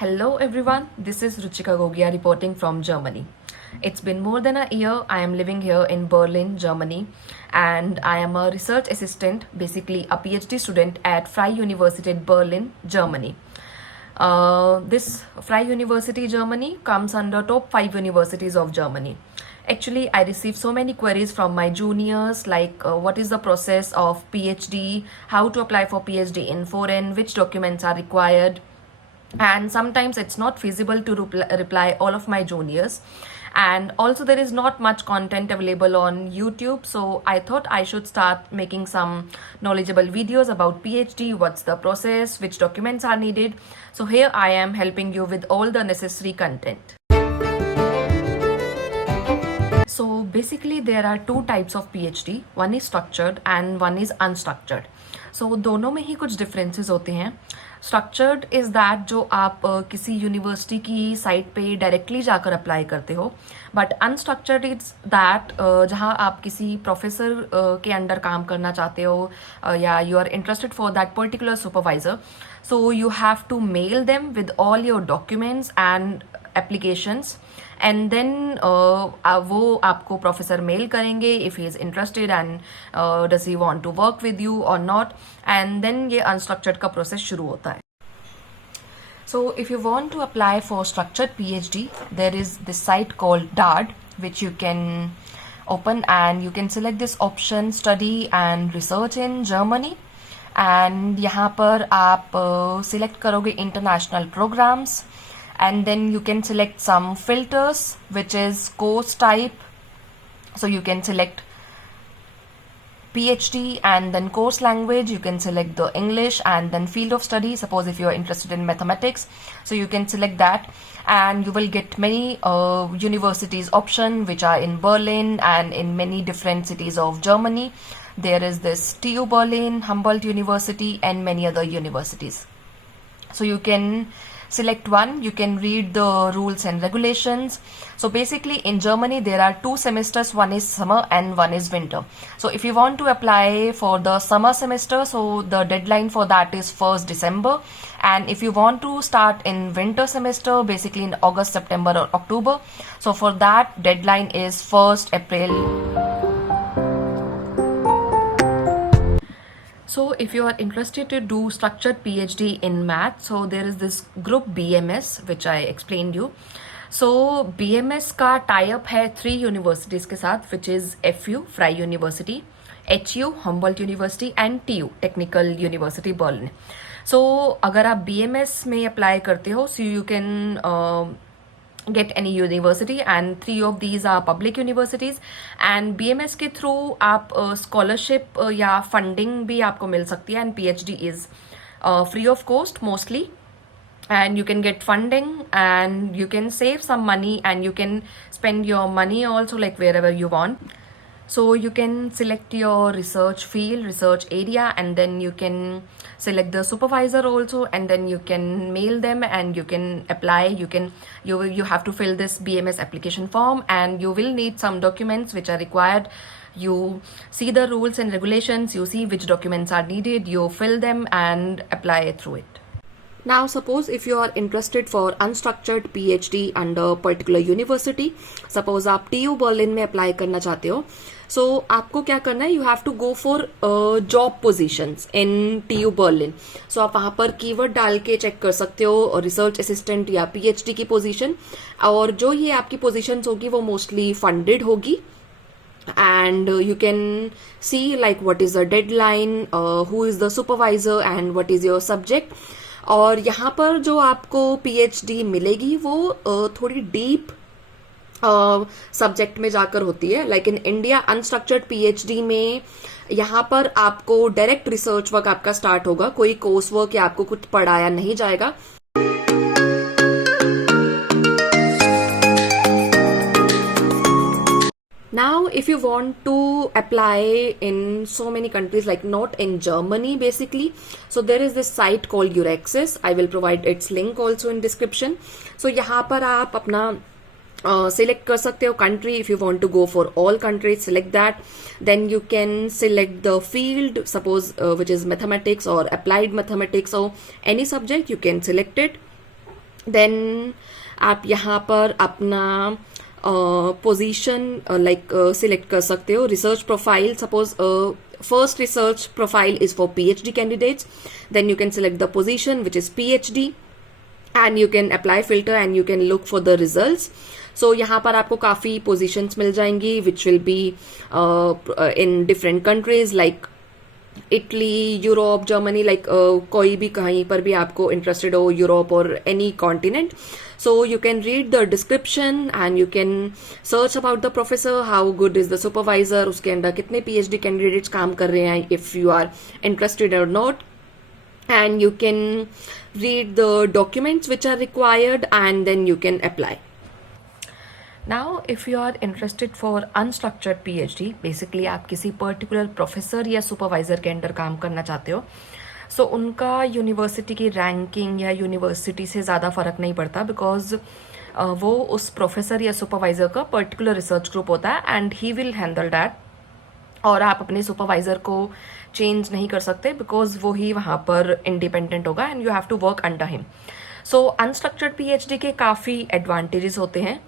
Hello everyone, this is Ruchika Gogia reporting from Germany. It's been more than a year I am living here in Berlin, Germany, and I am a research assistant, basically a PhD student at Freie University in Berlin, Germany. This Freie University Germany comes under top 5 universities of Germany. Actually, I received so many queries from my juniors like what is the process of PhD, how to apply for PhD in foreign, which documents are required, and sometimes it's not feasible to reply all of my juniors, and also there is not much content available on YouTube, so I thought I should start making some knowledgeable videos about PhD, what's the process, which documents are needed. So here I am helping you with all the necessary content. So basically there are two types of PhD, one is structured and one is unstructured. So दोनों में ही कुछ differences होते हैं. Structured is that जो आप किसी university की site पे डायरेक्टली जाकर अप्लाई करते हो, बट अनस्ट्रक्चर्ड इज दैट जहाँ आप किसी प्रोफेसर के अंडर काम करना चाहते हो या you are interested for that particular supervisor, so you have to mail them with all your documents and applications, and then वो आपको प्रोफेसर मेल करेंगे if he is interested and does he want to work with you और not, and then ये unstructured का process शुरू होता है. So if you want to apply for structured PhD, there is this site called DARD which you can open, and you can select this option study and research in Germany, and यहाँ पर आप select करोगे international programs, and then you can select some filters which is course type. So you can select PhD and then course language, you can select the English, and then field of study, suppose if you are interested in mathematics, so you can select that, and you will get many universities option which are in Berlin and in many different cities of Germany. There is this TU Berlin, Humboldt University and many other universities. So you can select one, you can read the rules and regulations. So basically in Germany there are two semesters, one is summer and one is winter. So if you want to apply for the summer semester, so the deadline for that is 1st December, and if you want to start in winter semester, basically in August, September or October, so for that deadline is 1st April. So if you are interested to do structured PhD in math, so there is this group BMS which I explained you. So BMS का tie up है 3 universities के साथ, which is FU Freie University, HU Humboldt University and TU Technical University Berlin. So अगर आप BMS में apply करते हो, so you can get any university, and 3 of these are public universities, and BMS के through आप scholarship या funding भी आपको मिल सकती है, and PhD is free of cost mostly, and you can get funding and you can save some money and you can spend your money also like wherever you want. So you can select your research field, research area, and then you can select the supervisor also, and then you can mail them and you can apply. You have to fill this BMS application form, and you will need some documents which are required. You see the rules and regulations, you see which documents are needed, you fill them and apply through it. Now suppose if you are interested for unstructured PhD under particular university, suppose आप TU Berlin में apply करना चाहते हो, so आपको क्या करना है, you have to go for job positions in TU Berlin. So आप वहाँ पर कीवर्ड डाल के चेक कर सकते हो रिसर्च असिस्टेंट या PhD की पोजीशन, और जो ये आपकी पोजीशंस होगी वो मोस्टली फंडेड होगी, and you can see like what is the deadline, who is the supervisor and what is your subject. और यहाँ पर जो आपको PhD मिलेगी वो थोड़ी डीप सब्जेक्ट में जाकर होती है. Like in India unstructured PhD में यहाँ पर आपको डायरेक्ट रिसर्च वर्क आपका स्टार्ट होगा, कोई कोर्स वर्क या आपको कुछ पढ़ाया नहीं जाएगा. Now if you want to apply in so many countries, like not in Germany basically, so there is this site called Eurexis. I will provide its link also in description. So यहाँ पर आप अपना select कर सकते हो country. If you want to go for all countries, select that. Then you can select the field, suppose which is mathematics or applied mathematics or any subject, you can select it. Then आप यहाँ पर अपना position like select कर सकते हो. Research profile, suppose first research profile is for PhD candidates, then you can select the position which is PhD and you can apply filter and you can look for the results. So यहाँ पर आपको काफ़ी positions मिल जाएंगी which will be in different countries like Italy, Europe, Germany, like कोई भी कहीं पर भी आपको इंटरेस्टेड हो, यूरोप और any continent. So you can read the description and you can search about the professor, how good is the supervisor, उसके अंदर कितने पीएचडी कैंडिडेट्स काम कर रहे हैं, इफ यू आर इंटरेस्टेड और not. And you can read the documents which are required and then you can apply. Now, if you are interested for unstructured PhD, basically आप किसी पर्टिकुलर प्रोफेसर या supervisor के under काम करना चाहते हो, सो उनका यूनिवर्सिटी की रैंकिंग या यूनिवर्सिटी से ज़्यादा फ़र्क नहीं पड़ता, बिकॉज वो उस प्रोफेसर या सुपरवाइजर का पर्टिकुलर रिसर्च ग्रुप होता है and he will handle that. और आप अपने सुपरवाइजर को चेंज नहीं कर सकते बिकॉज वो ही वहाँ पर इंडिपेंडेंट होगा and you have to work under him. So unstructured PhD के काफ़ी एडवांटेजेस होते हैं,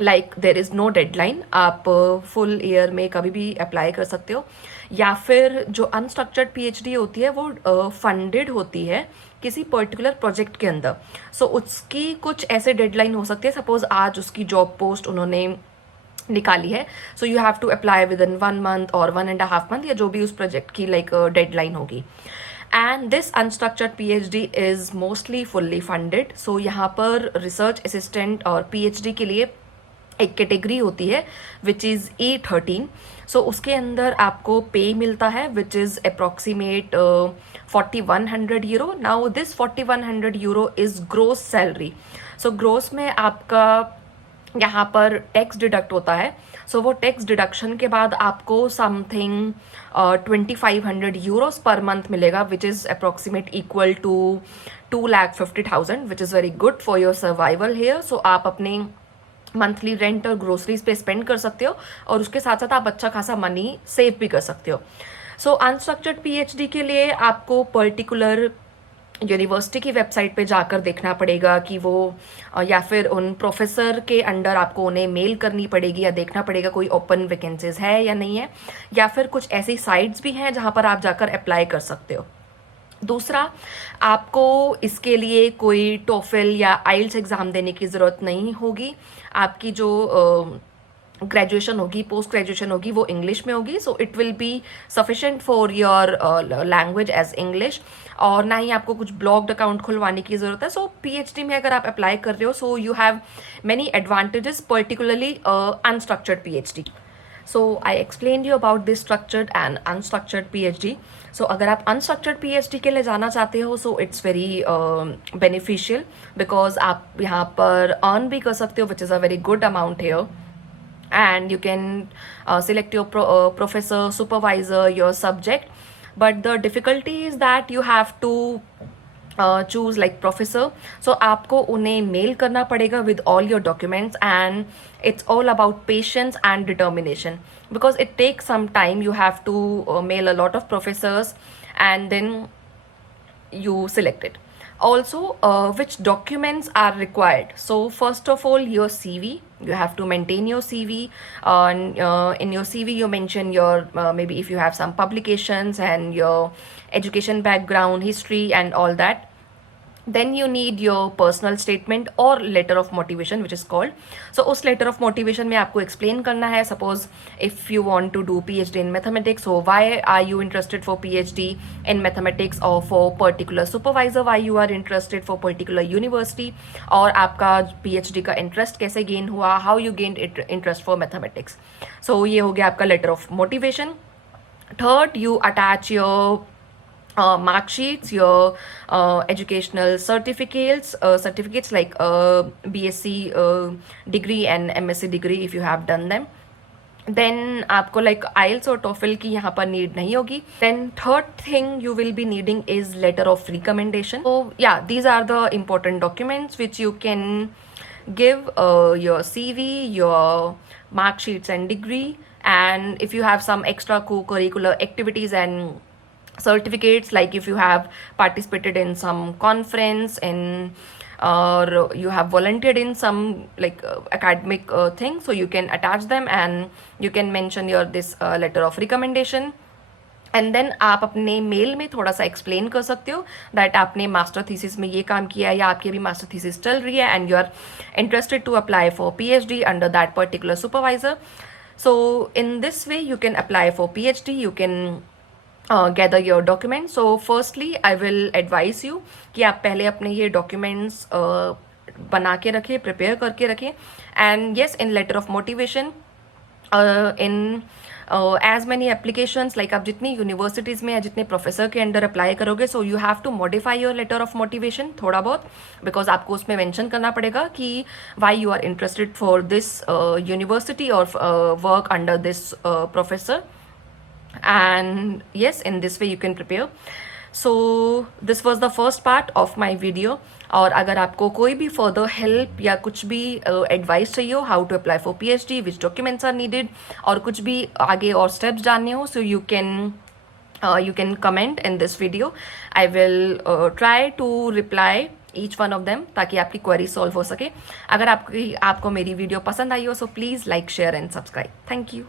like there is no deadline, आप फुल ईयर में कभी भी अप्लाई कर सकते हो. या फिर जो अनस्ट्रक्चर्ड पीएचडी होती है वो फंडेड होती है किसी पर्टिकुलर प्रोजेक्ट के अंदर. सो उसकी कुछ ऐसे डेडलाइन हो सकती है, सपोज आज उसकी जॉब पोस्ट उन्होंने निकाली है, so you have to apply within 1 month और 1.5 month या जो भी उस प्रोजेक्ट की लाइक डेडलाइन होगी. And this unstructured PhD is mostly fully funded. So यहाँ पर रिसर्च असिस्टेंट और पीएचडी के लिए एक कैटेगरी होती है विच इज़ E13. सो उसके अंदर आपको पे मिलता है which is approximate 4100 euro. Now this 4100 euro is gross salary. So gross में आपका यहाँ पर टैक्स डिडक्ट होता है. सो वो टैक्स डिडक्शन के बाद आपको समथिंग 2500 यूरोस पर मंथ मिलेगा which is approximate equal to 2,50,000 which is very good for your survival here. So आप अपने मंथली रेंट और ग्रोसरीज पे स्पेंड कर सकते हो और उसके साथ साथ आप अच्छा खासा मनी सेव भी कर सकते हो. सो अनस्ट्रक्चर्ड पीएचडी के लिए आपको पर्टिकुलर यूनिवर्सिटी की वेबसाइट पे जाकर देखना पड़ेगा कि वो या फिर उन प्रोफेसर के अंडर आपको उन्हें मेल करनी पड़ेगी या देखना पड़ेगा कोई ओपन वैकेंसीज है या नहीं है, या फिर कुछ ऐसी साइट्स भी हैं जहाँ पर आप जाकर अप्लाई कर सकते हो. दूसरा, आपको इसके लिए कोई टोफिल या आइल्स एग्ज़ाम देने की ज़रूरत नहीं होगी. आपकी जो ग्रेजुएशन होगी, पोस्ट ग्रेजुएशन होगी, वो इंग्लिश में होगी. So it will be sufficient for your language as English. और ना ही आपको कुछ ब्लॉग्ड अकाउंट खुलवाने की ज़रूरत है. सो पीएचडी में अगर आप अप्लाई कर रहे हो, so you have many advantages, particularly unstructured PhD. So I explain you about this structured and unstructured PhD. So अगर आप अनस्ट्रक्चर्ड पीएचडी के लिए जाना चाहते हो, so it's very beneficial because आप यहाँ पर अर्न भी कर सकते हो which is a very good amount here. And you can select your professor, supervisor, your subject. But the difficulty is that you have to choose like professor. So आपको उन्हें mail करना पड़ेगा with all your documents, and it's all about patience and determination because it takes some time. You have to mail a lot of professors and then you select it. Also, which documents are required? So first of all, your CV. You have to maintain your CV. In your CV, you mention your maybe if you have some publications and your education background, history, and all that. Then you need your personal statement or letter of motivation which is called. So उस letter of motivation में आपको explain करना है, suppose if you want to do PhD in mathematics, so why are you interested for PhD in mathematics, or for particular supervisor why you are interested for particular university, और आपका PhD का interest कैसे gain हुआ, how you gained interest for mathematics. So ये हो गया आपका letter of motivation. Third, you attach your mark sheets, your educational certificates like BSc degree and MSc degree if you have done them. Then आपको like IELTS और TOEFL की यहाँ पर need नहीं होगी. Then third thing you will be needing is letter of recommendation. So yeah, these are the important documents which you can give your CV, your mark sheets and degree, and if you have some extra co-curricular activities and certificates, like if you have participated in some conference in or you have volunteered in some like academic thing, so you can attach them and you can mention your this letter of recommendation. And then आप अपने mail में थोड़ा सा explain कर सकते हो that आपने master thesis में ये काम किया है या आपकी अभी मास्टर थीसिस चल रही है and you are interested to apply for PhD under that particular supervisor. So in this way you can apply for PhD, you can gather your documents. So firstly I will advise you कि आप पहले अपने ये documents बना के रखें, prepare करके रखें. And yes, in letter of motivation, in as many applications, like आप जितनी यूनिवर्सिटीज़ में या जितने प्रोफेसर के अंडर अप्लाई करोगे, so you have to modify your letter of motivation थोड़ा बहुत, बिकॉज आपको उसमें मेंशन करना पड़ेगा कि why you are interested for this university और work under this professor. And yes, in this way you can prepare. So this was the first part of my video. और अगर आपको कोई भी फर्दर हेल्प या कुछ भी एडवाइस चाहिए हो, how to apply for PhD, which documents are needed, और कुछ भी आगे और स्टेप्स जानने हो, सो you can comment in this video. I will try to reply each one of them ताकि आपकी क्वेरी सॉल्व हो सके. अगर आपको मेरी वीडियो पसंद आई हो, so please like, share and subscribe. Thank you.